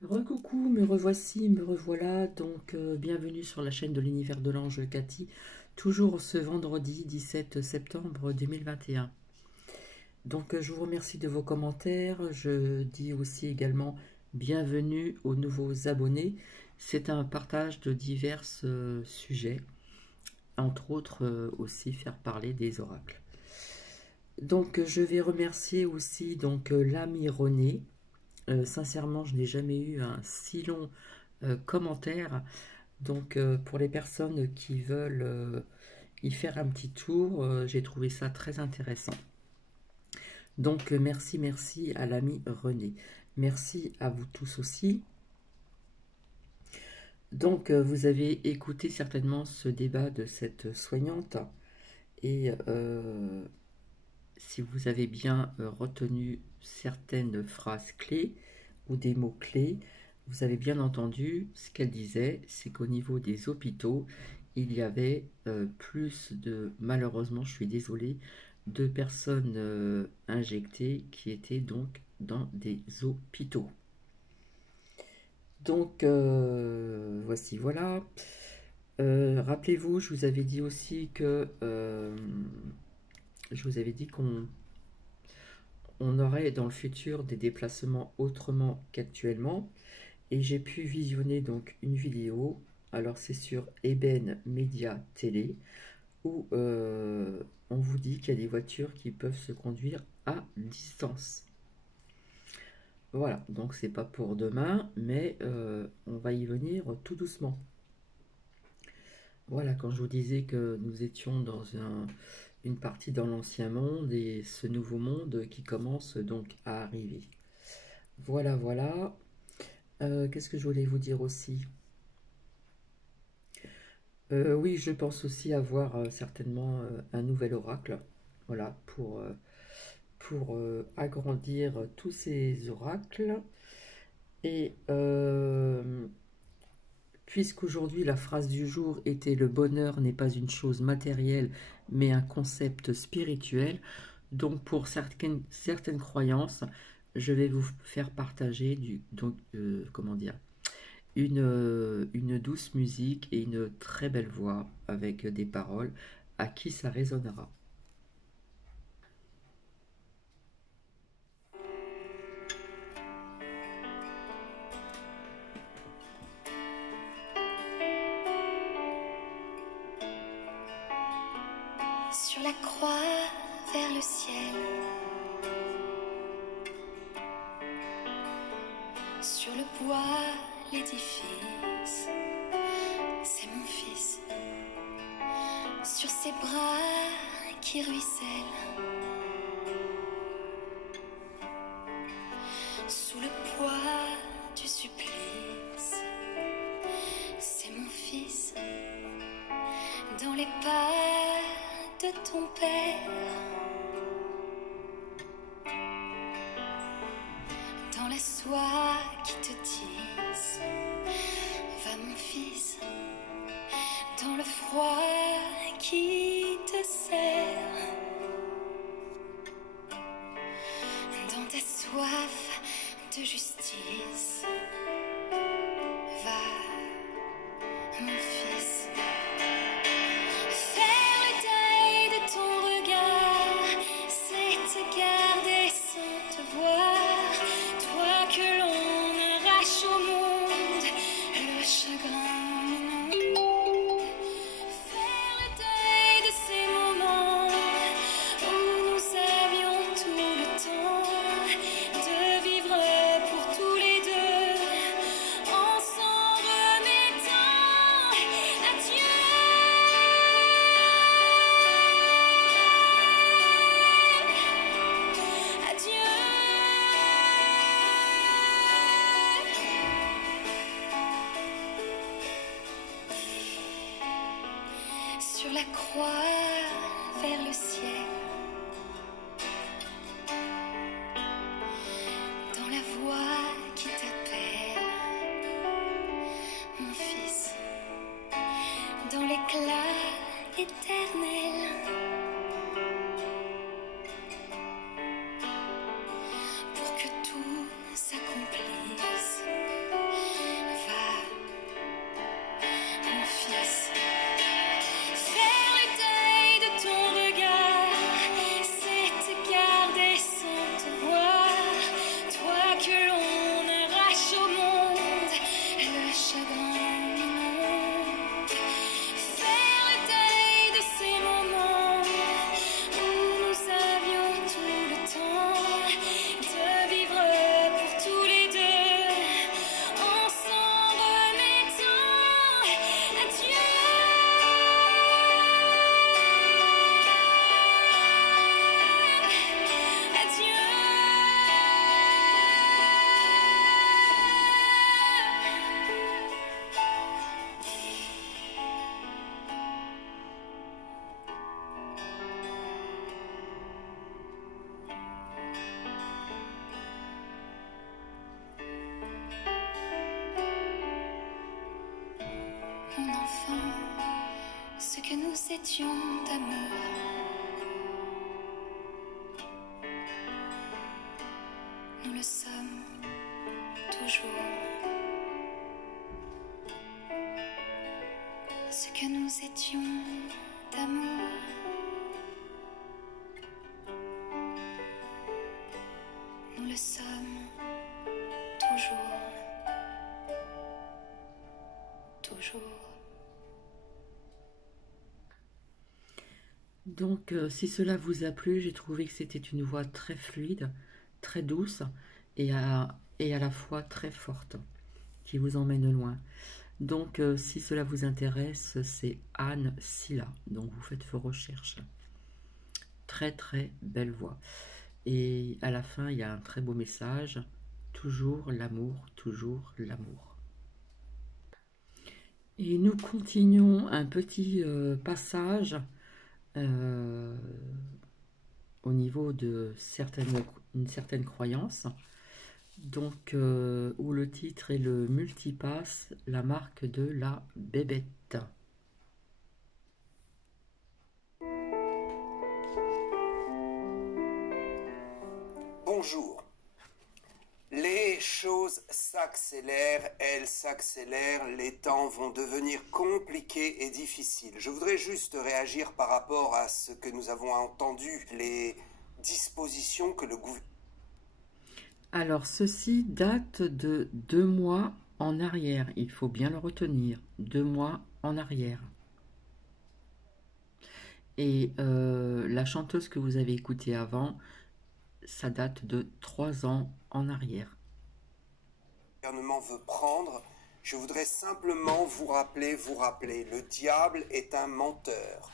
Recoucou, me revoici, me revoilà, donc bienvenue sur la chaîne de l'univers de l'ange Cathy, toujours ce vendredi 17 septembre 2021. Donc je vous remercie de vos commentaires, je dis aussi également bienvenue aux nouveaux abonnés. C'est un partage de divers sujets, entre autres aussi faire parler des oracles. Donc je vais remercier aussi l'ami René. Sincèrement, je n'ai jamais eu un si long commentaire. Donc pour les personnes qui veulent y faire un petit tour, j'ai trouvé ça très intéressant. Donc merci à l'ami René. Merci à vous tous aussi. Donc vous avez écouté certainement ce débat de cette soignante et si vous avez bien retenu certaines phrases clés ou des mots clés, vous avez bien entendu ce qu'elle disait, c'est qu'au niveau des hôpitaux, il y avait plus de, malheureusement, je suis désolé, de personnes injectées qui étaient donc dans des hôpitaux. Donc, voici, voilà. Rappelez-vous, je vous avais dit aussi que je vous avais dit qu'on aurait dans le futur des déplacements autrement qu'actuellement. Et j'ai pu visionner donc une vidéo. Alors c'est sur Eben Media Télé où on vous dit qu'il y a des voitures qui peuvent se conduire à distance. Voilà, donc c'est pas pour demain, mais on va y venir tout doucement. Voilà, quand je vous disais que nous étions dans une partie dans l'ancien monde et ce nouveau monde qui commence donc à arriver. Voilà, voilà. Qu'est-ce que je voulais vous dire aussi? Oui, je pense aussi avoir certainement un nouvel oracle, voilà, pour agrandir tous ces oracles. Et puisqu'aujourd'hui la phrase du jour était le bonheur n'est pas une chose matérielle, mais un concept spirituel, donc pour certaines croyances, je vais vous faire partager comment dire, une douce musique et une très belle voix avec des paroles à qui ça résonnera. Sur la croix vers le ciel, sur le bois l'édifice, c'est mon fils. Sur ses bras qui ruissellent, sous le poids du supplice, c'est mon fils. Dans les pas de ton père, dans la soie qui te tisse, va mon fils. Dans le froid qui te serre, dans ta soif de justice, va mon fils. Faire le deuil de ton regard, c'est te garder sans te voir. Toi que l'on arrache au monde, le chagrin inonde. Faire le deuil de ces moments où nous avions tout le temps de vivre pour tous les deux, en s'en remettant à Dieu. Adieu. Sur la croix vers le ciel, dans la voix qui t'appelle, mon fils, dans l'éclat éternel, pour que tout s'accomplisse. mon enfant, ce que nous étions d'amour. Nous le sommes toujours. Ce que nous étions d'amour. Nous le sommes toujours. Toujours. Donc, si cela vous a plu, j'ai trouvé que c'était une voix très fluide, très douce et à la fois très forte, qui vous emmène loin. Donc, si cela vous intéresse, c'est Anne Silla. Donc, vous faites vos recherches. Très, très belle voix. Et à la fin, il y a un très beau message. Toujours l'amour, toujours l'amour. Et nous continuons un petit passage au niveau de une certaine croyance. Donc, où le titre est le multipass, la marque de la bébête. Bonjour. Les choses s'accélèrent, elles s'accélèrent, les temps vont devenir compliqués et difficiles. Je voudrais juste réagir par rapport à ce que nous avons entendu, les dispositions que le gouvernement... Alors, ceci date de 2 mois en arrière. Il faut bien le retenir. 2 mois en arrière. Et la chanteuse que vous avez écoutée avant, ça date de 3 ans en arrière. Le gouvernement veut prendre. Je voudrais simplement vous rappeler, le diable est un menteur.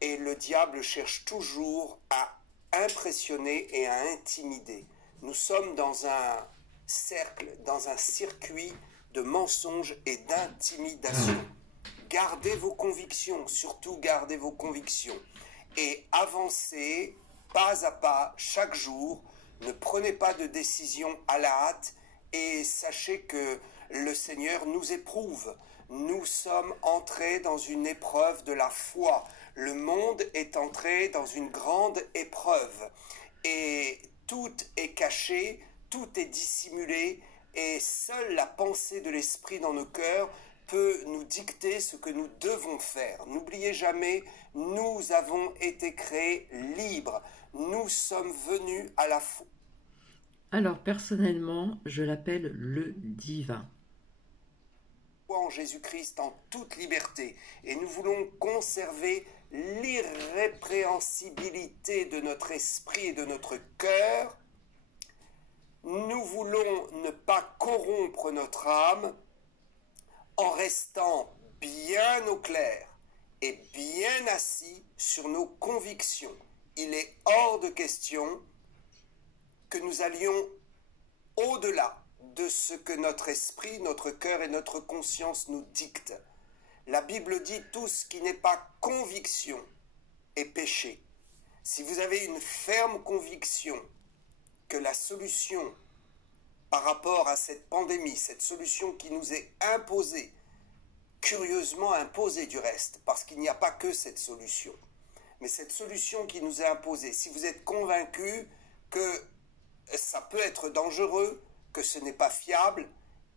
Et le diable cherche toujours à impressionner et à intimider. Nous sommes dans un cercle, dans un circuit de mensonges et d'intimidation. Gardez vos convictions, surtout gardez vos convictions. Et avancez pas à pas, chaque jour. Ne prenez pas de décision à la hâte et sachez que le Seigneur nous éprouve. Nous sommes entrés dans une épreuve de la foi. Le monde est entré dans une grande épreuve. Et tout est caché, tout est dissimulé, et seule la pensée de l'Esprit dans nos cœurs peut nous dicter ce que nous devons faire. N'oubliez jamais, nous avons été créés libres. Nous sommes venus à la foi. Alors, personnellement, je l'appelle le divin. En Jésus-Christ en toute liberté. Et nous voulons conserver l'irrépréhensibilité de notre esprit et de notre cœur. Nous voulons ne pas corrompre notre âme en restant bien au clair et bien assis sur nos convictions. Il est hors de question que nous allions au-delà de ce que notre esprit, notre cœur et notre conscience nous dictent. La Bible dit tout ce qui n'est pas conviction est péché. Si vous avez une ferme conviction que la solution par rapport à cette pandémie, cette solution qui nous est imposée, curieusement imposée du reste, parce qu'il n'y a pas que cette solution, mais cette solution qui nous est imposée, si vous êtes convaincu que ça peut être dangereux, que ce n'est pas fiable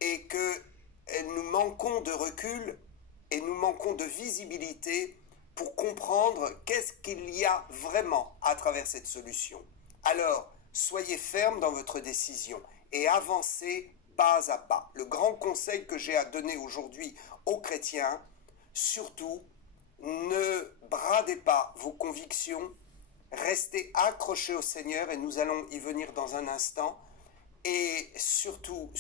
et que nous manquons de recul et nous manquons de visibilité pour comprendre qu'est-ce qu'il y a vraiment à travers cette solution. Alors, soyez ferme dans votre décision et avancez pas à pas. Le grand conseil que j'ai à donner aujourd'hui aux chrétiens, surtout, ne bradez pas vos convictions, restez accrochés au Seigneur et nous allons y venir dans un instant. Et surtout,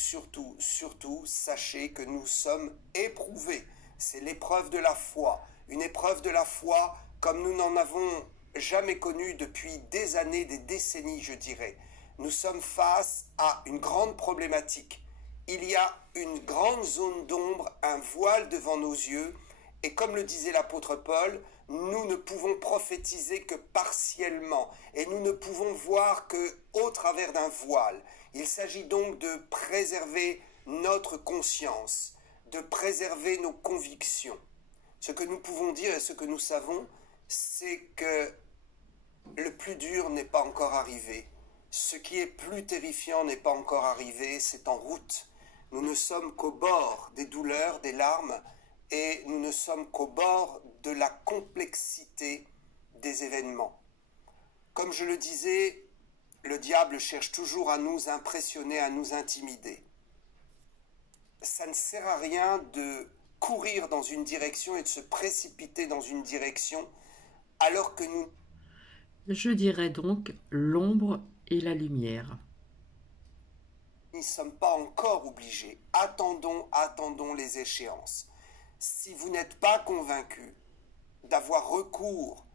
sachez que nous sommes éprouvés. C'est l'épreuve de la foi. Une épreuve de la foi comme nous n'en avons jamais connu depuis des années, des décennies, je dirais. Nous sommes face à une grande problématique. Il y a une grande zone d'ombre, un voile devant nos yeux. Et comme le disait l'apôtre Paul, nous ne pouvons prophétiser que partiellement. Et nous ne pouvons voir que au travers d'un voile. Il s'agit donc de préserver notre conscience, de préserver nos convictions. Ce que nous pouvons dire et ce que nous savons, c'est que le plus dur n'est pas encore arrivé. Ce qui est plus terrifiant n'est pas encore arrivé, c'est en route. Nous ne sommes qu'au bord des douleurs, des larmes, et nous ne sommes qu'au bord de la complexité des événements. Comme je le disais, le diable cherche toujours à nous impressionner, à nous intimider. Ça ne sert à rien de courir dans une direction et de se précipiter dans une direction alors que nous Je dirais donc l'ombre et la lumière. n'y sommes pas encore obligés. Attendons les échéances. Si vous n'êtes pas convaincu d'avoir recours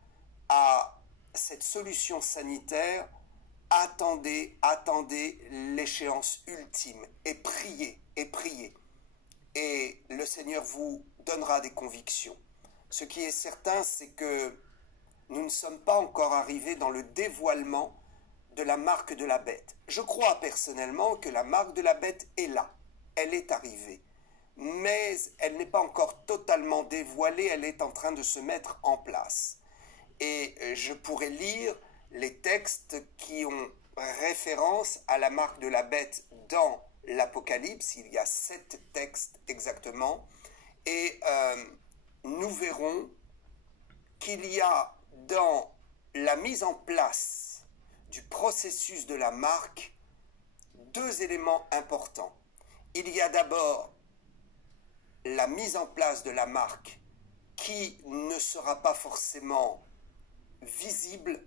à cette solution sanitaire, attendez l'échéance ultime et priez. Et le Seigneur vous donnera des convictions. Ce qui est certain, c'est que nous ne sommes pas encore arrivés dans le dévoilement de la marque de la bête. Je crois personnellement que la marque de la bête est là, elle est arrivée. Mais elle n'est pas encore totalement dévoilée, elle est en train de se mettre en place. Et je pourrais lire les textes qui ont référence à la marque de la bête dans l'Apocalypse. Il y a 7 textes exactement. Et nous verrons qu'il y a dans la mise en place du processus de la marque 2 éléments importants. Il y a d'abord la mise en place de la marque qui ne sera pas forcément visible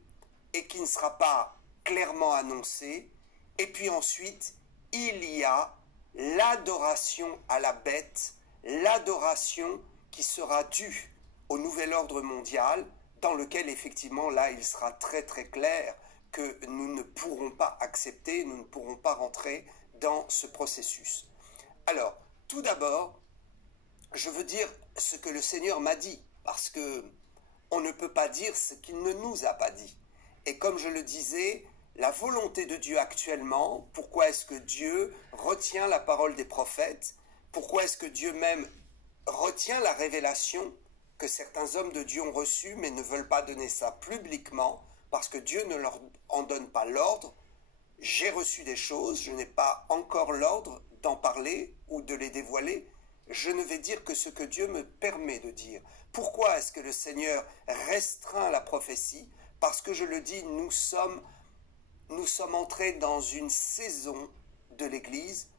et qui ne sera pas clairement annoncée. Et puis ensuite, il y a l'adoration à la bête, l'adoration qui sera due au nouvel ordre mondial, dans lequel effectivement là il sera très très clair que nous ne pourrons pas accepter, nous ne pourrons pas rentrer dans ce processus. Alors, tout d'abord, je veux dire ce que le Seigneur m'a dit, parce que on ne peut pas dire ce qu'il ne nous a pas dit. Et comme je le disais, la volonté de Dieu actuellement, pourquoi est-ce que Dieu retient la parole des prophètes? Pourquoi est-ce que Dieu même retient la révélation que certains hommes de Dieu ont reçue, mais ne veulent pas donner ça publiquement, parce que Dieu ne leur en donne pas l'ordre? J'ai reçu des choses, je n'ai pas encore l'ordre d'en parler ou de les dévoiler. Je ne vais dire que ce que Dieu me permet de dire. Pourquoi est-ce que le Seigneur restreint la prophétie? Parce que je le dis, nous sommes entrés dans une saison de l'Église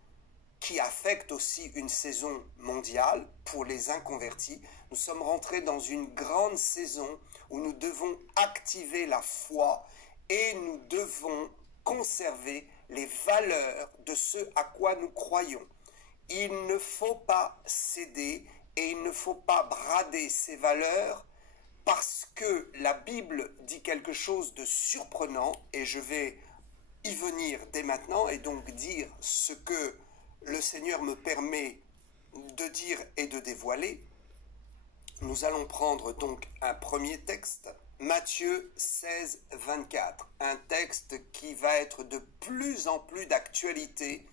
qui affecte aussi une saison mondiale pour les inconvertis. Nous sommes rentrés dans une grande saison où nous devons activer la foi et nous devons conserver les valeurs de ce à quoi nous croyons. Il ne faut pas céder et il ne faut pas brader ces valeurs parce que la Bible dit quelque chose de surprenant et je vais y venir dès maintenant et donc dire ce que le Seigneur me permet de dire et de dévoiler. Nous allons prendre donc un premier texte, Matthieu 16, 24, un texte qui va être de plus en plus d'actualité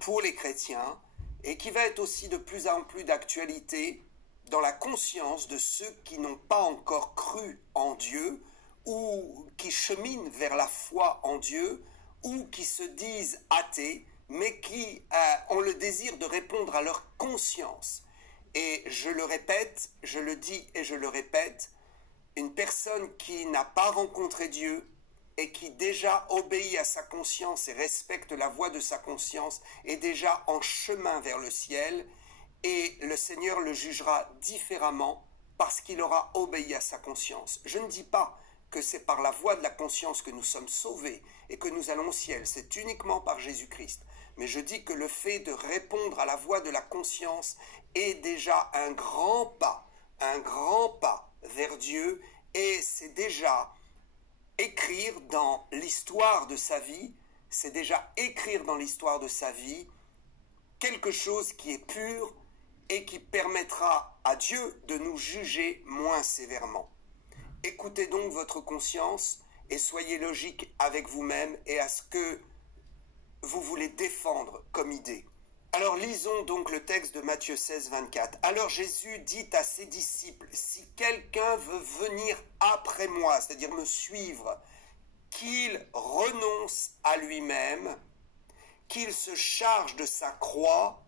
pour les chrétiens et qui va être aussi de plus en plus d'actualité dans la conscience de ceux qui n'ont pas encore cru en Dieu ou qui cheminent vers la foi en Dieu ou qui se disent athées mais qui ont le désir de répondre à leur conscience. Et je le répète, je le dis et je le répète, une personne qui n'a pas rencontré Dieu et qui déjà obéit à sa conscience et respecte la voix de sa conscience est déjà en chemin vers le ciel et le Seigneur le jugera différemment parce qu'il aura obéi à sa conscience. Je ne dis pas que c'est par la voie de la conscience que nous sommes sauvés et que nous allons au ciel, c'est uniquement par Jésus-Christ. Mais je dis que le fait de répondre à la voix de la conscience est déjà un grand pas vers Dieu et c'est déjà écrire dans l'histoire de sa vie, c'est déjà écrire dans l'histoire de sa vie quelque chose qui est pur et qui permettra à Dieu de nous juger moins sévèrement. Écoutez donc votre conscience et soyez logique avec vous-même et à ce que vous voulez défendre comme idée. Alors lisons donc le texte de Matthieu 16, 24. Alors Jésus dit à ses disciples, si quelqu'un veut venir après moi, c'est-à-dire me suivre, qu'il renonce à lui-même, qu'il se charge de sa croix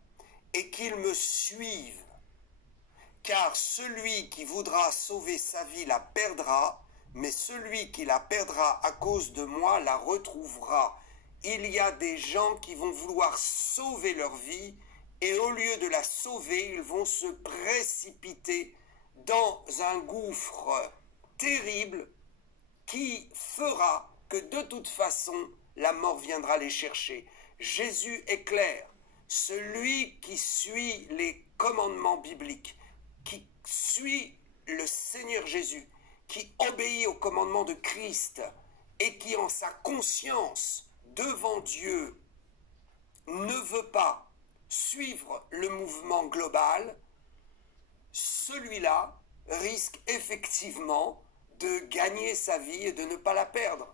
et qu'il me suive. Car celui qui voudra sauver sa vie la perdra, mais celui qui la perdra à cause de moi la retrouvera. Il y a des gens qui vont vouloir sauver leur vie et au lieu de la sauver, ils vont se précipiter dans un gouffre terrible qui fera que de toute façon, la mort viendra les chercher. Jésus est clair. Celui qui suit les commandements bibliques, qui suit le Seigneur Jésus, qui obéit aux commandements de Christ et qui en sa conscience devant Dieu ne veut pas suivre le mouvement global, celui-là risque effectivement de gagner sa vie et de ne pas la perdre.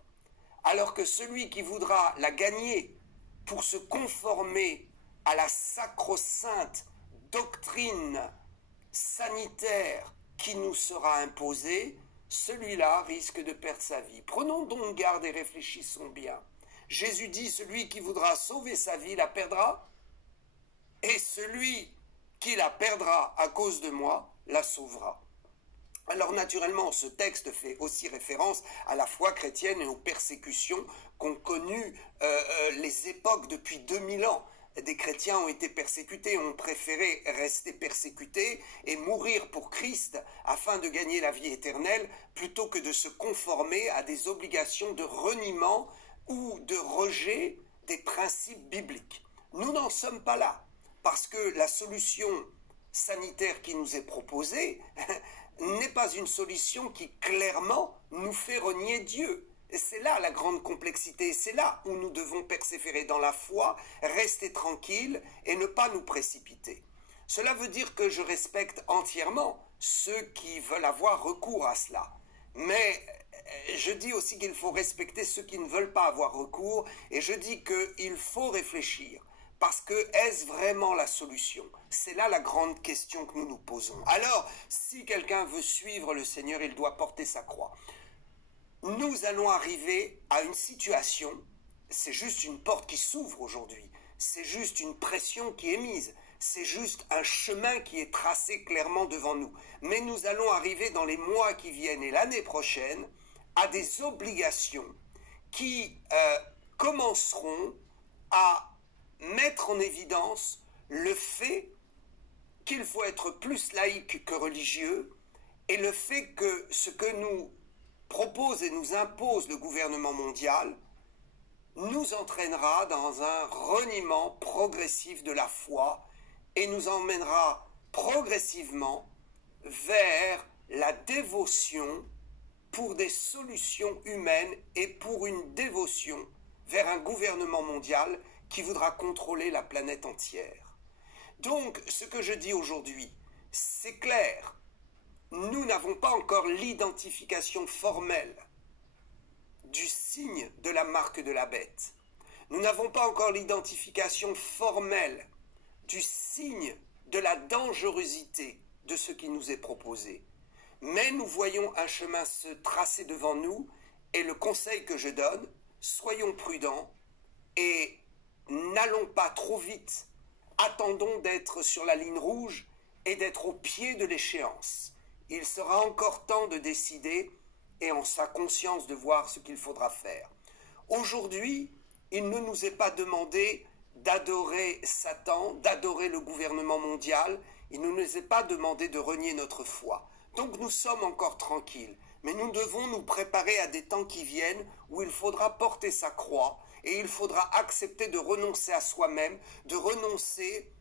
Alors que celui qui voudra la gagner pour se conformer à la sacro-sainte doctrine sanitaire qui nous sera imposée, celui-là risque de perdre sa vie. Prenons donc garde et réfléchissons bien. Jésus dit, celui qui voudra sauver sa vie la perdra, et celui qui la perdra à cause de moi la sauvera. Alors naturellement, ce texte fait aussi référence à la foi chrétienne et aux persécutions qu'ont connues les époques depuis 2000 ans. Des chrétiens ont été persécutés, ont préféré rester persécutés et mourir pour Christ afin de gagner la vie éternelle plutôt que de se conformer à des obligations de reniement ou de rejet des principes bibliques. Nous n'en sommes pas là parce que la solution sanitaire qui nous est proposée n'est pas une solution qui clairement nous fait renier Dieu. Et c'est là la grande complexité, c'est là où nous devons persévérer dans la foi, rester tranquille et ne pas nous précipiter. Cela veut dire que je respecte entièrement ceux qui veulent avoir recours à cela. Mais je dis aussi qu'il faut respecter ceux qui ne veulent pas avoir recours et je dis qu'il faut réfléchir. Parce que est-ce vraiment la solution? C'est là la grande question que nous nous posons. Alors, si quelqu'un veut suivre le Seigneur, il doit porter sa croix. Nous allons arriver à une situation, c'est juste une porte qui s'ouvre aujourd'hui, c'est juste une pression qui est mise, c'est juste un chemin qui est tracé clairement devant nous. Mais nous allons arriver dans les mois qui viennent et l'année prochaine à des obligations qui commenceront à mettre en évidence le fait qu'il faut être plus laïque que religieux et le fait que ce que nous propose et nous impose le gouvernement mondial nous entraînera dans un reniement progressif de la foi et nous emmènera progressivement vers la dévotion pour des solutions humaines et pour une dévotion vers un gouvernement mondial qui voudra contrôler la planète entière. Donc, ce que je dis aujourd'hui, c'est clair. Nous n'avons pas encore l'identification formelle du signe de la marque de la bête. Nous n'avons pas encore l'identification formelle du signe de la dangerosité de ce qui nous est proposé. Mais nous voyons un chemin se tracer devant nous et le conseil que je donne, soyons prudents et n'allons pas trop vite. Attendons d'être sur la ligne rouge et d'être au pied de l'échéance. Il sera encore temps de décider et en sa conscience de voir ce qu'il faudra faire. Aujourd'hui, il ne nous est pas demandé d'adorer Satan, d'adorer le gouvernement mondial. Il ne nous est pas demandé de renier notre foi. Donc nous sommes encore tranquilles. Mais nous devons nous préparer à des temps qui viennent où il faudra porter sa croix et il faudra accepter de renoncer à soi-même, de renoncer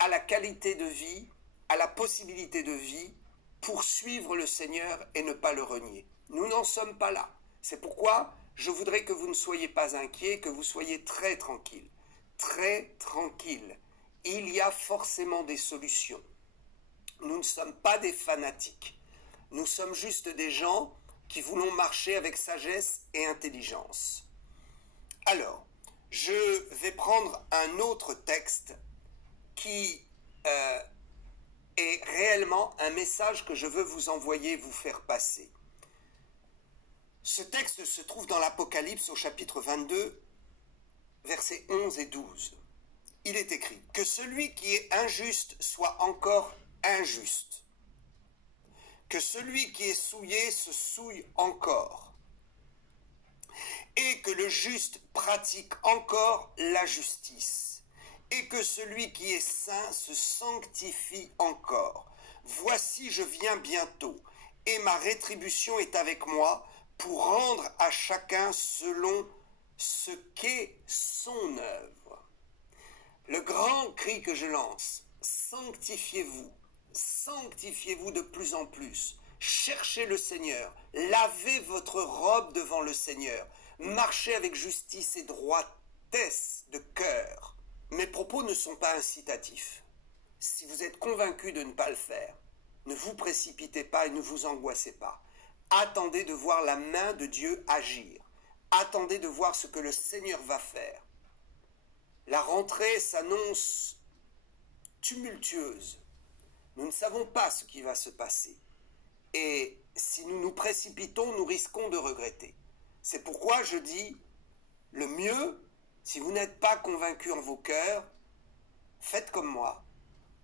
à la qualité de vie, à la possibilité de vie, pour suivre le Seigneur et ne pas le renier. Nous n'en sommes pas là. C'est pourquoi je voudrais que vous ne soyez pas inquiets, que vous soyez très tranquilles. Très tranquilles. Il y a forcément des solutions. Nous ne sommes pas des fanatiques. Nous sommes juste des gens qui voulons marcher avec sagesse et intelligence. Alors, je vais prendre un autre texte qui est réellement un message que je veux vous envoyer, vous faire passer. Ce texte se trouve dans l'Apocalypse au chapitre 22, versets 11 et 12. Il est écrit « Que celui qui est injuste soit encore injuste. Que celui qui est souillé se souille encore. Et que le juste pratique encore la justice. Et que celui qui est saint se sanctifie encore. Voici, je viens bientôt, et ma rétribution est avec moi pour rendre à chacun selon ce qu'est son œuvre. » Le grand cri que je lance, sanctifiez-vous de plus en plus. Cherchez le Seigneur, lavez votre robe devant le Seigneur, marchez avec justice et droitesse de cœur. Mes propos ne sont pas incitatifs. Si vous êtes convaincu de ne pas le faire, ne vous précipitez pas et ne vous angoissez pas. Attendez de voir la main de Dieu agir. Attendez de voir ce que le Seigneur va faire. La rentrée s'annonce tumultueuse. Nous ne savons pas ce qui va se passer. Et si nous nous précipitons, nous risquons de regretter. C'est pourquoi je dis, le mieux, si vous n'êtes pas convaincu en vos cœurs, faites comme moi.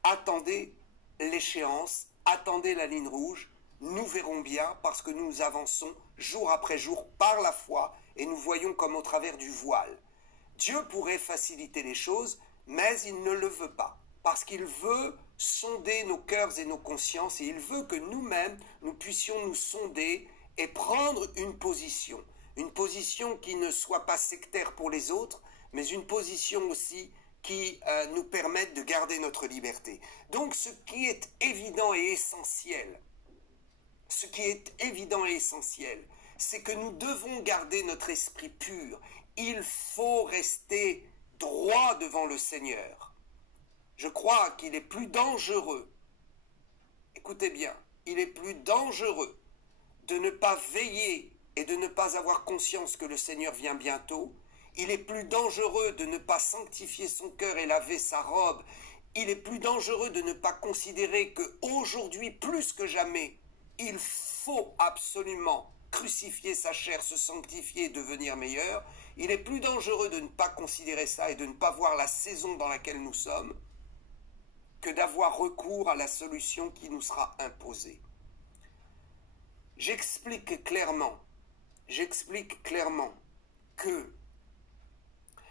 Attendez l'échéance, attendez la ligne rouge. Nous verrons bien parce que nous avançons jour après jour par la foi et nous voyons comme au travers du voile. Dieu pourrait faciliter les choses, mais il ne le veut pas, parce qu'il veut sonder nos cœurs et nos consciences, et il veut que nous-mêmes, nous puissions nous sonder et prendre une position qui ne soit pas sectaire pour les autres, mais une position aussi qui nous permette de garder notre liberté. Donc ce qui est évident et essentiel, c'est que nous devons garder notre esprit pur. Il faut rester droit devant le Seigneur. Je crois qu'il est plus dangereux, écoutez bien, il est plus dangereux de ne pas veiller et de ne pas avoir conscience que le Seigneur vient bientôt. Il est plus dangereux de ne pas sanctifier son cœur et laver sa robe. Il est plus dangereux de ne pas considérer qu'aujourd'hui, plus que jamais, il faut absolument crucifier sa chair, se sanctifier et devenir meilleur. Il est plus dangereux de ne pas considérer ça et de ne pas voir la saison dans laquelle nous sommes que d'avoir recours à la solution qui nous sera imposée. J'explique clairement que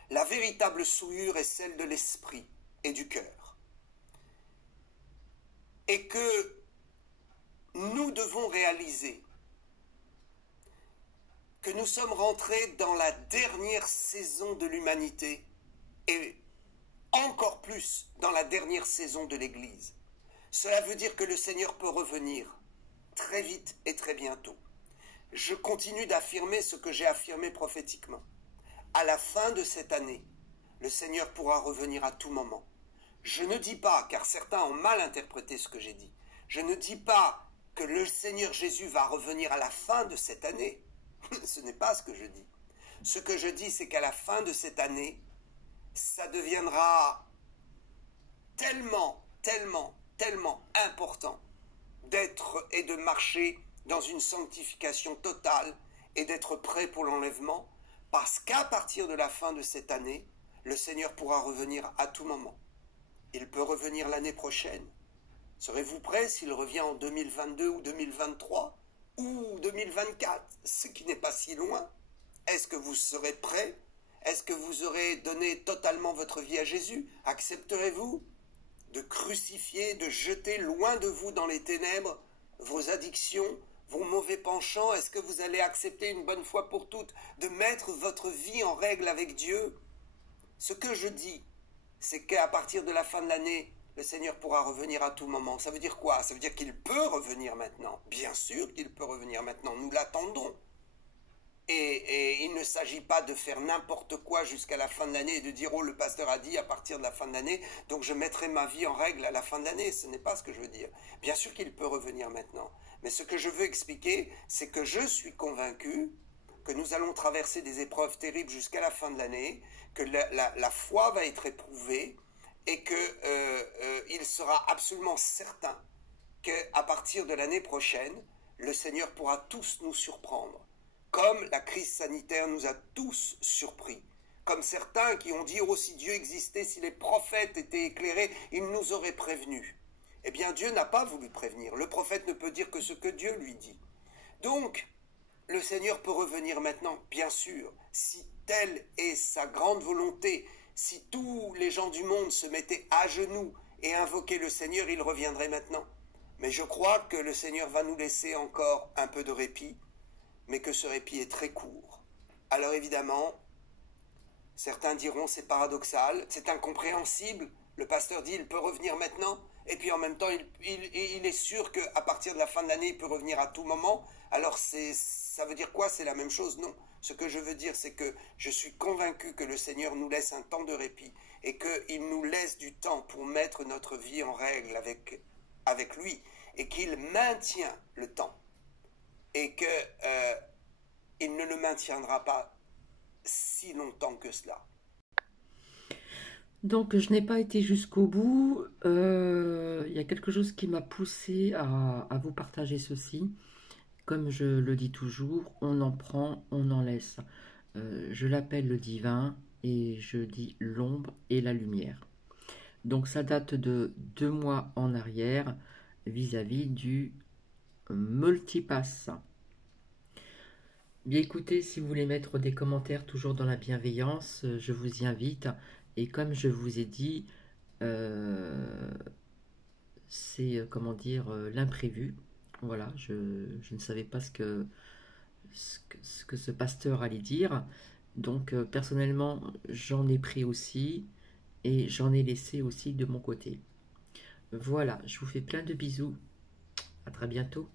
la véritable souillure est celle de l'esprit et du cœur. Et que nous devons réaliser que nous sommes rentrés dans la dernière saison de l'humanité et encore plus dans la dernière saison de l'Église. Cela veut dire que le Seigneur peut revenir très vite et très bientôt. Je continue d'affirmer ce que j'ai affirmé prophétiquement. À la fin de cette année, le Seigneur pourra revenir à tout moment. Je ne dis pas, car certains ont mal interprété ce que j'ai dit, je ne dis pas que le Seigneur Jésus va revenir à la fin de cette année. Ce n'est pas ce que je dis. Ce que je dis, c'est qu'à la fin de cette année, ça deviendra tellement important d'être et de marcher dans une sanctification totale et d'être prêt pour l'enlèvement, parce qu'à partir de la fin de cette année, le Seigneur pourra revenir à tout moment. Il peut revenir l'année prochaine. Serez-vous prêts s'il revient en 2022 ou 2023 ou 2024, ce qui n'est pas si loin? Est-ce que vous serez prêts? Est-ce que vous aurez donné totalement votre vie à Jésus? Accepterez-vous de crucifier, de jeter loin de vous dans les ténèbres vos addictions, vos mauvais penchants? Est-ce que vous allez accepter une bonne fois pour toutes de mettre votre vie en règle avec Dieu? Ce que je dis, c'est qu'à partir de la fin de l'année, le Seigneur pourra revenir à tout moment. Ça veut dire quoi? Ça veut dire qu'il peut revenir maintenant. Bien sûr qu'il peut revenir maintenant, nous l'attendons. Et il ne s'agit pas de faire n'importe quoi jusqu'à la fin de l'année et de dire « Oh, le pasteur a dit à partir de la fin de l'année, donc je mettrai ma vie en règle à la fin de l'année. » Ce n'est pas ce que je veux dire. Bien sûr qu'il peut revenir maintenant. Mais ce que je veux expliquer, c'est que je suis convaincu que nous allons traverser des épreuves terribles jusqu'à la fin de l'année, que la foi va être éprouvée et que sera absolument certain qu'à partir de l'année prochaine, le Seigneur pourra tous nous surprendre, comme la crise sanitaire nous a tous surpris. Comme certains qui ont dit « Oh, si Dieu existait, si les prophètes étaient éclairés, il nous aurait prévenus. » Eh bien, Dieu n'a pas voulu prévenir. Le prophète ne peut dire que ce que Dieu lui dit. Donc, le Seigneur peut revenir maintenant, bien sûr, si telle est sa grande volonté, si tous les gens du monde se mettaient à genoux et invoquaient le Seigneur, il reviendrait maintenant. Mais je crois que le Seigneur va nous laisser encore un peu de répit, mais que ce répit est très court. Alors évidemment, certains diront c'est paradoxal, c'est incompréhensible. Le pasteur dit il peut revenir maintenant, et puis en même temps il est sûr qu'à partir de la fin de l'année il peut revenir à tout moment. Alors ça veut dire quoi? C'est la même chose? Non. Ce que je veux dire, c'est que je suis convaincu que le Seigneur nous laisse un temps de répit et qu'il nous laisse du temps pour mettre notre vie en règle avec lui, et qu'il maintient le temps et qu'il ne le maintiendra pas si longtemps que cela. Donc je n'ai pas été jusqu'au bout. Il y a quelque chose qui m'a poussé à vous partager ceci. Comme je le dis toujours, on en prend, on en laisse. Je l'appelle le divin et je dis l'ombre et la lumière. Donc ça date de 2 mois en arrière vis-à-vis du multipass. Bien écoutez, si vous voulez mettre des commentaires toujours dans la bienveillance, je vous y invite. Et comme je vous ai dit, c'est comment dire l'imprévu. Voilà, je ne savais pas ce que ce pasteur allait dire. Donc personnellement, j'en ai pris aussi et j'en ai laissé aussi de mon côté. Voilà, je vous fais plein de bisous. À très bientôt.